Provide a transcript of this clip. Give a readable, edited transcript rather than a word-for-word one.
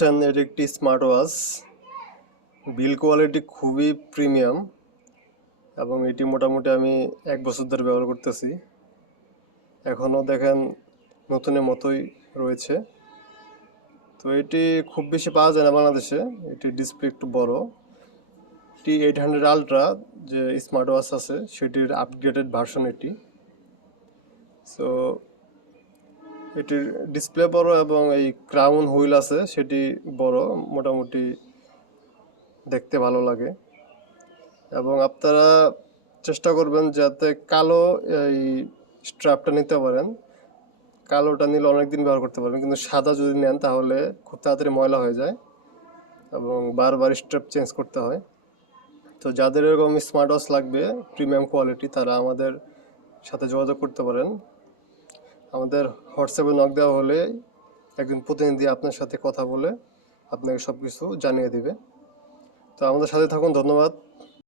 এটি একটি smart watch. বিল quality খুবই প্রিমিয়াম এবং এটি মোটামুটি আমি 1 বছর ধরে ব্যবহার করতেছি। এখনও দেখেন নতুনের মতোই রয়েছে। তো এটি খুব বেশি পাওয়া যায় না বাংলাদেশে। এটির ডিসপ্লে একটু বড়। T800 আলট্রা যে স্মার্ট ওয়াচ আছে সেটির আপগ্রেডেড ভার্সন এটি। সো এটির ডিসপ্লে বড় এবং এই ক্রাউন হুইল আছে সেটি বড়, মোটামুটি দেখতে ভালো লাগে। এবং আপনারা চেষ্টা করবেন যাতে কালো এই স্ট্র্যাপটা নিতে পারেন। কালোটা নিলে অনেকদিন ব্যবহার করতে পারবেন, কিন্তু সাদা যদি নেন তাহলে খুব তাড়াতাড়ি ময়লা হয়ে যায় এবং বারবার স্ট্র্যাপ চেঞ্জ করতে হয়। তো যাদের এরকম স্মার্ট ওয়াচ লাগবে প্রিমিয়াম কোয়ালিটি, তারা আমাদের সাথে যোগাযোগ করতে পারেন। আমাদের হোয়াটসঅ্যাপে নক দেওয়া হলে একজন প্রতিনিধি আপনার সাথে কথা বলে আপনাকে সব কিছু জানিয়ে দিবে। তো আমাদের সাথে থাকুন। ধন্যবাদ।